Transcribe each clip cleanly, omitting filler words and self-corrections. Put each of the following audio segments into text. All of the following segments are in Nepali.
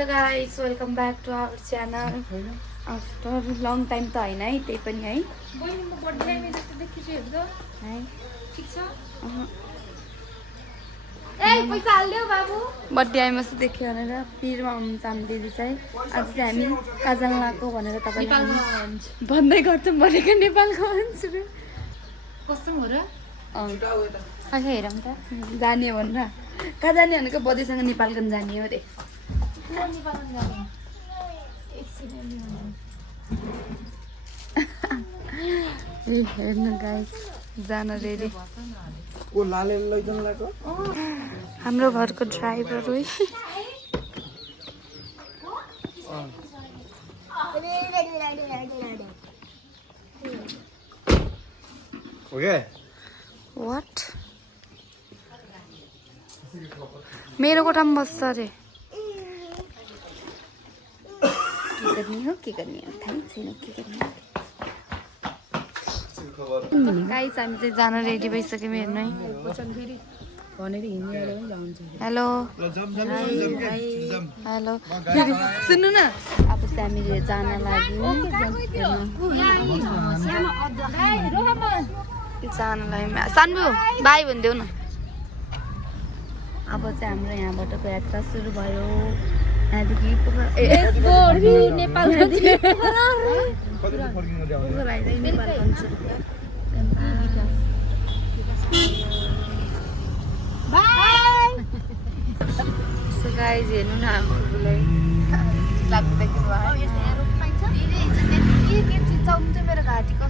Hello guys, welcome back to our channel. After long time त हैन है त्यही पनि है बहिनी म बर्थडे आइमे जस्तो देखिछु हेर्दा है ठीक छ ए पैसा हाल्दियो बाबु बर्थडे आइमा जस्तो देखियो भनेर पिरमा हुन्छ हामी दिदी चाहिँ आज चाहिँ हामी काजाङलाको भनेर तपाईलाई भन्दै गर्छौं भनेको नेपालको मान्छे कस्तो हो र खै हेरौँ त जाने भनेर कहाँ जाने भनेको बजेसँग नेपालको जाने हो रे हेर्नु गाइस जान रेडी हाम्रो घरको ड्राइभर हो वाट मेरो कोठामा बस्छ अरे के गर्ने हो थाहै छैन के गर्ने गाइस हामी चाहिँ जान रेडी भइसक्यौँ हेर्नु है हेलो हेलो सुन्नु न अब चाहिँ हामीले जान लाग्यौँ जानलाई सान्बु बाई भनिदेऊ न अब चाहिँ हाम्रो यहाँबाटको यात्रा सुरु भयो हेर्नु न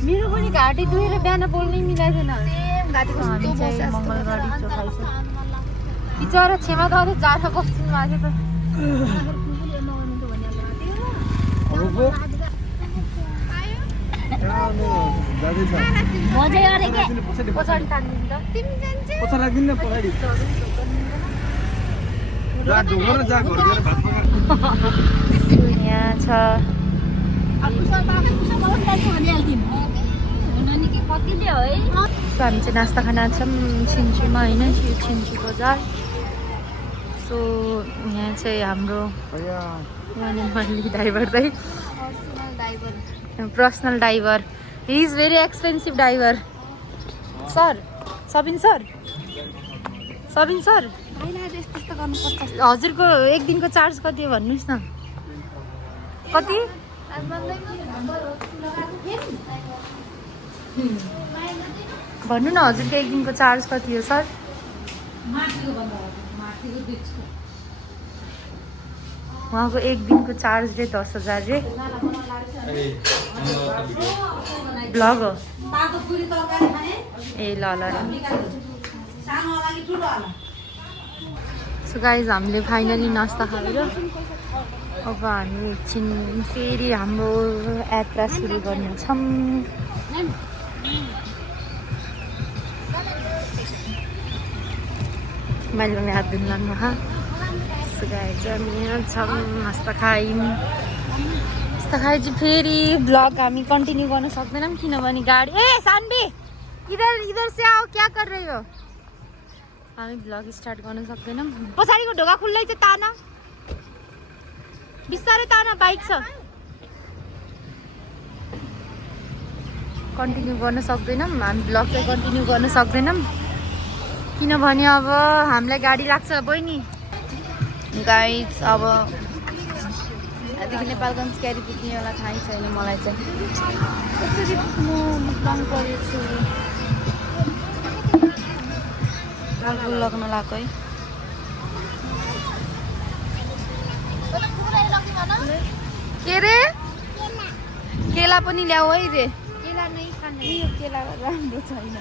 मेरो पनि घाँटी दुखेर बिहान बोल्नै मिलाइदैन बिचरा छेमा त अझै जान बस्नु भएको यहाँ छ हामी चाहिँ नास्ता खाना छौँ छिन्चुमा होइन यो छिन्चु बजार सो यहाँ चाहिँ हाम्रो ड्राइभर चाहिँ personal driver he is very expensive driver sir Sabin sir हजुरको एक दिनको चार्ज कति हो भन्नुहोस् न कति भन्नु न हजुरको एक दिनको चार्ज कति हो सर उहाँको एक दिनको चार्ज रे 10,000 रे ब्लग हो ए ल सो गाइज हामीले फाइनली नास्ता खाएर अब हामी एकछिन फेरि हाम्रो यात्रा सुरु गर्नेछौँ मैले हात धुन्लानु हा सो गाइज हामी यहाँ छौँ नास्ता खाएपछि फेरि ब्लग हामी कन्टिन्यू गर्न सक्दैनौँ किनभने गाडी ए सानबी इधर से आओ क्या कर रही हो हामी ब्लग स्टार्ट गर्न सक्दैनौँ पछाडिको ढोका खुल्लै चाहिँ ताना बिस्तारै ताना बाइक छ कन्टिन्यू गर्न सक्दैनौँ हामी ब्लग चाहिँ कन्टिन्यू गर्न सक्दैनौँ किनभने अब हामीलाई गाडी लाग्छ बहिनी गाइज अब यहाँदेखि नेपालगञ्ज क्यारी पुग्नेवाला थाहै छैन मलाई चाहिँ कसरी पुग्नु मन परेछु फुल लग्न लाग्यो है के रे केला पनि ल्याऊ है रे केला नै खाने यो केला राम्रो छैन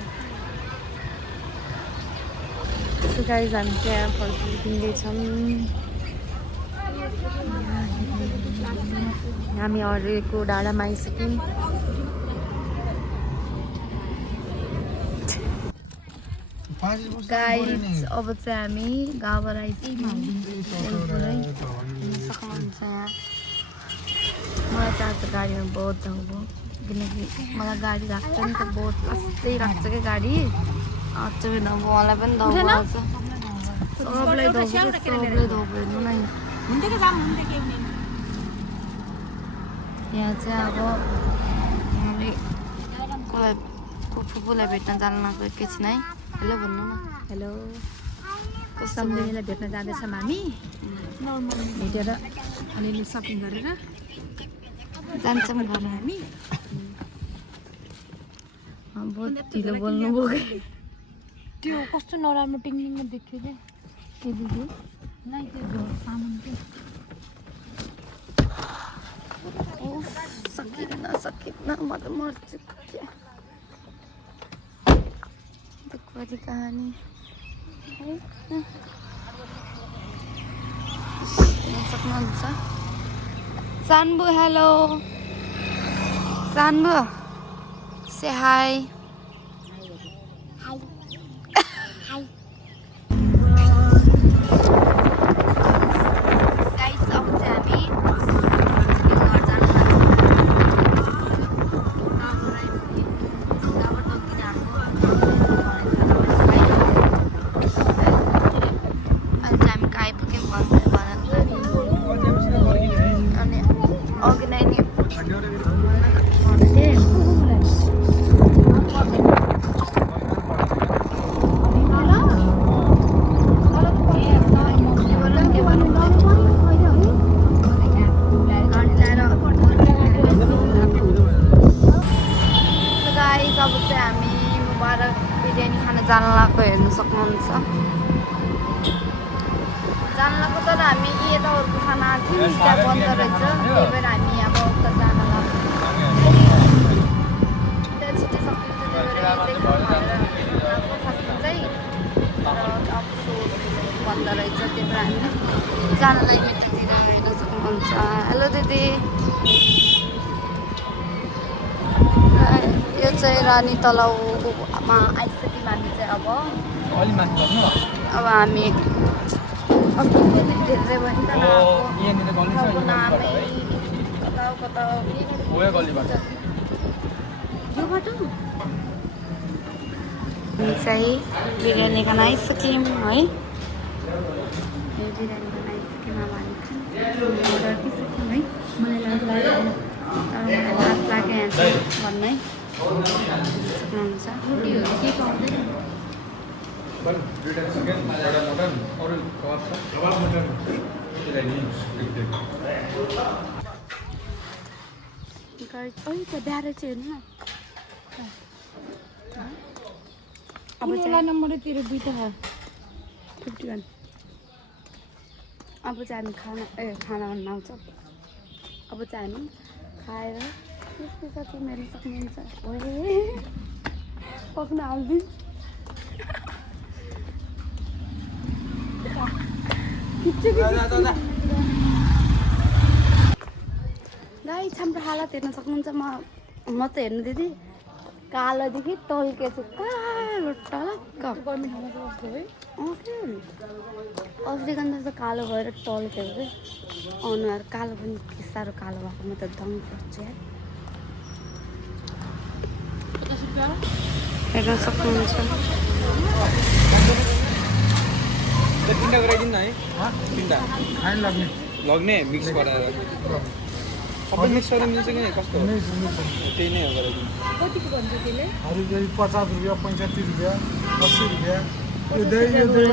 गाइज हामी त्यहाँ फर्किँदैछौँ हामी अरूको डाँडामा आइसक्यौँ गाइज अब चाहिँ हामी गाउँबाट आइसक्यौँ सक्नुहुन्छ यहाँ मलाई चाहिँ आज गाडीमा बहुत धाउ भयो किनकि मलाई गाडी राख्छ नि त बहुत लास्टै राख्छ क्या गाडी अचम्मै धाउ मलाई पनि धाउ पर्छ सबलाई धाउ पर्छ हेर्नु न यहाँ चाहिँ अब हामीले कसलाई फुपूलाई भेट्न जान लागेको एकैछिन है हेलो भन्नु न हेलो सम्झिनीलाई भेट्न जाँदैछौँ हामी भेटेर अलिअलि सपिङ गरेर जान्छौँ घर हामी बहुत ढिलो बोल्नुभयो त्यो कस्तो नराम्रो टिङटिङमा देख्यो क्या के दिदी नै त्यो सामान के सकिन्न म त मर्छु दुःखभरी कहानी सक्नुहुन्छ सानबु हेलो सानबु से हाई जान लागेको हेर्नु सक्नुहुन्छ जान लागेको तर हामी यता अर्को खाना आएको थियौँ त्यहाँ बन्द रहेछ त्यही भएर हामी अब उता जान लाग्यो त्यहाँ छिटै सकिन्छ त्यही भएर यतै खाउँ भनेर आएको फर्स्टमा चाहिँ तर अब बन्द रहेछ त्यही भएर हामी जानलाई मिठातिर हेर्न सक्नुहुन्छ हेलो दिदी यो चाहिँ रानी तलाउमा आइसक्यौँ हामी चाहिँ अब हामी अस्ति धेरै भयो नि त ठाउँको नामै कता कता यो बाटो चाहिँ बिरयानी खान आइसक्यौँ है बिरयानी खान आइसक्यौँ अब हामी अर्डर दिइसक्यौँ है मलाई लाज लाग्यो तर मलाई लाज लाग्यो यहाँ चाहिँ भन्नै सक्नुहुन्छ रोटीहरू के पाउँदैन बिहार चाहिँ हेर्नु न अब चाहिँ नम्बर तेरो दुईटा 51 अब चाहिँ हामी खाना भन्न आउँछ अब चाहिँ हामी खाएर त्यसको साथी मेरो सक्नुहुन्छ पक्न हालिदिउँ गाइस हाम्रो हालत हेर्न सक्नुहुन्छ म त हेर्नु दिदी कालोदेखि टल्केछु कालो टलक्क अफ्रिकन जस्तो कालो भएर टल्केको क्या अनुहार कालो पनि के साह्रो कालो भएको म त दङ पर्छु यार हेर्न सक्नुहुन्छ तिनवटा गराइदिनु न है तिनवटा खाइन लाग्ने लग्ने मिक्स गराएर सबै मिक्स गरेर मिल्छ कि कस्तो त्यही नै हो गराइदिनु कतिको भन्छ त्यसले अरू 50 रुपियाँ 65 रुपियाँ 80 रुपियाँ यो दही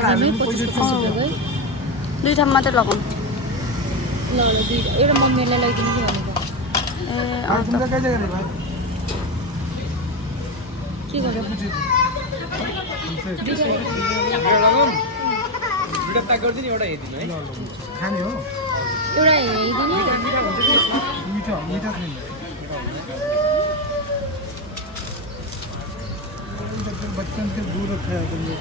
हाल्नु 35 रुपियाँ दुई ठाउँ मात्रै लगाउँ ल दुईटा एउटा मम्मीलाई लगाइदिनु कि भनेको तिम्रो कहिले गरे भाइ के गर्यो एउटा लगाउँ दुईवटा प्याक गरिदिनु एउटा हेरिदिनु है खाने हो एउटा हेरिदिनु मिठो मिठो खाने बचपन से दूर रखा है तुमने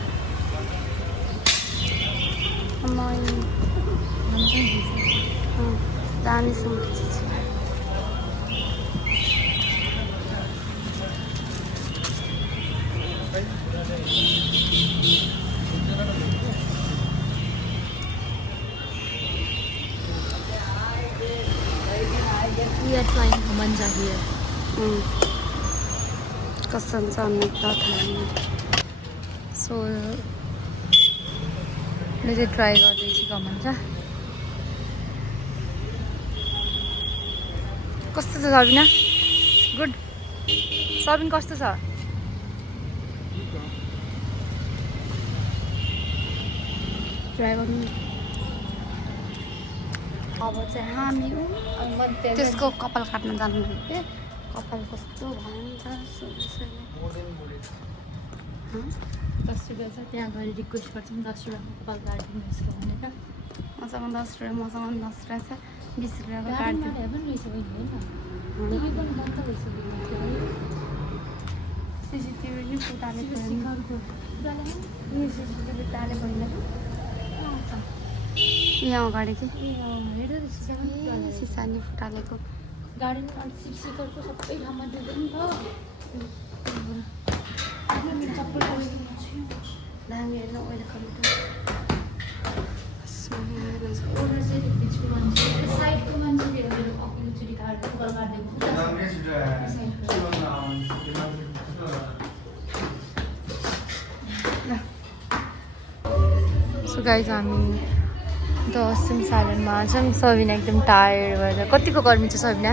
दानी सुन We are trying hamanja here. कसम छ सो मैले चाहिँ ट्राई गर्दैछु कमन्छ कस्तो छ सबिना? गुड। सबिन कस्तो छ? ट्राई गर्नु। अब चाहिँ हामी त्यसको कपाल काट्न जानु थियो। कपाल कस्तो भन्छ 10 रुपियाँ छ त्यहाँ गएर रिक्वेस्ट गर्छौँ 10 रुपियाँको कपाल काटिदिनुहोस् भनेर। मसँग 10 रुपियाँ, मसँग 10 रुपियाँ छ, 20 रुपियाँको काट्नु। सिसिटिभी नि फुटालेको यहाँ अगाडि चाहिँ सिसा नि फुटालेको। गाडीमा अलिक सिपसिकरको सबै ठाउँमा दिँदै नि त दामी हेर्नु ओइल कम्प्युटर साइडको मान्छेले अघिल्लोचोटि काटेर कपाल काटिदिएको। सो गाइज हामी 10 सालनमा छौँ। सबिना एकदम टायर्ड भएर। कतिको गर्मी छ सबिना?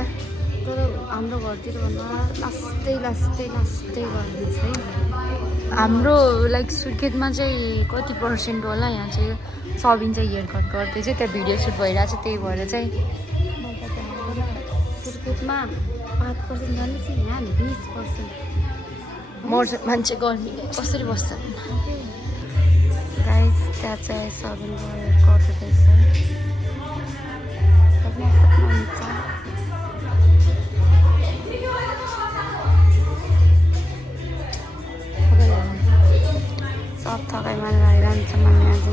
तर हाम्रो घरतिर भन्दा लास्टै गर्मी छ है। हाम्रो लाइक सुर्खेतमा चाहिँ कति पर्सेन्ट होला यहाँ चाहिँ सबिन चाहिँ हेयर कट गर्दैछ, त्यहाँ भिडियो सुट भइरहेको छ, त्यही भएर चाहिँ सुर्खेतमा 5% जाने चाहिँ यहाँ 20% मर्छ मान्छे गर्मीले कसरी बस्छन्। गाइस त्यहाँ चाहिँ सबिनको हेयर कट हुँदैछ। सब थकाइमा लागिरहन्छ मैले आज।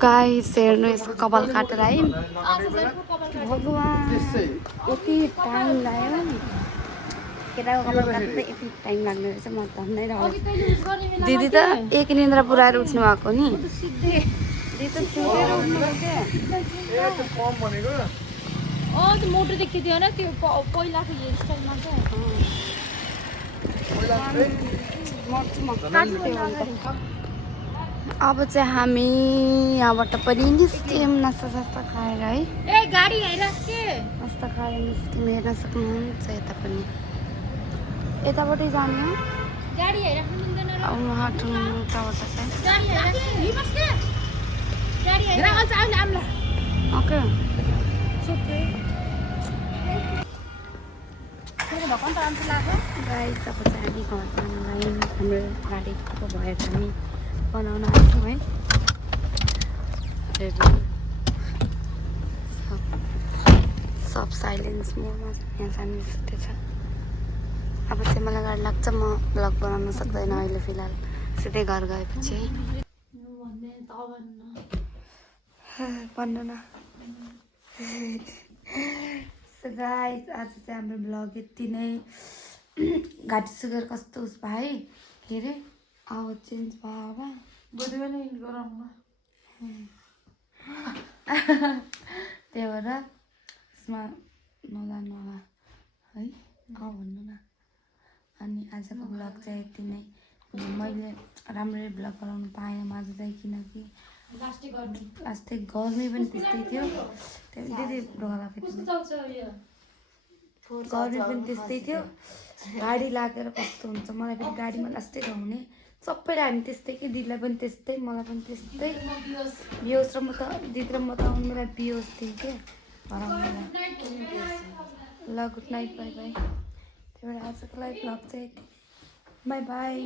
गाइस हेर्नु यसको कपाल काटेर है। भगवान् यति टाइम लाग्यो नि केटाको कपाल काट्दै यति टाइम लाग्ने रहेछ। म धन्नै रह्यो। दिदी त एक निन्द्रा पुऱ्याएर उठ्नु भएको नि। दिदी त सुतेर उठ्नु त्यो मोटो देखिदियो न त्यो पहिलाको हेयर स्टाइलमा चाहिँ अब चाहिँ हामी यहाँबाट पनि निस्क्यौँ नास्ता खाएर है। ए गाडी हेर के नास्ता खाएर निस्क्यौँ। हेर्न सक्नुहुन्छ यता पनि। यताबाटै जाने हो। गाडी हेर मिल्दैन र अब उहाँबाट चाहिँ गाडी हेर हिमस के गाडी हेर आउँछ आम्ला ओके गाइस अब चाहिँ हामी घर जानुलाई हाम्रो गाडीको भएर हामी बनाउन आउँछौँ है। सब साइलेन्स मोडमा यहाँ जानु सुतेछ। अब चाहिँ मलाई गाडी लाग्छ म ब्लग बनाउन सक्दैन अहिले फिलहाल। सिधै घर गएपछि है भन्नु न। सो गाइस आज चाहिँ हाम्रो ब्लग यति नै। घाँटी सुगर कस्तो उस भयो है के अरे आवाज चेन्ज भयो त्यही भएर यसमा नजानु होला है। भन्नु न। अनि आजको ब्लग चाहिँ यति नै। मैले राम्ररी ब्लग बनाउनु पाएँ आज चाहिँ किनकि लास्टै गर्मी पनि त्यस्तै थियो। दिदी ढोका गर्मी पनि त्यस्तै थियो। गाडी लागेर कस्तो हुन्छ मलाई पनि गाडीमा लास्टै ढाउने सबैलाई हामी त्यस्तै कि दिदीलाई पनि त्यस्तै मलाई पनि त्यस्तै बियोस र म त दिदी र म त आउनु बेला बियोस थिएँ क्या घर आउनुलाई। ल गुड नाइट बाई बाई। त्यही भएर आजको लागि ब्लग चाहिँ बाई बाई।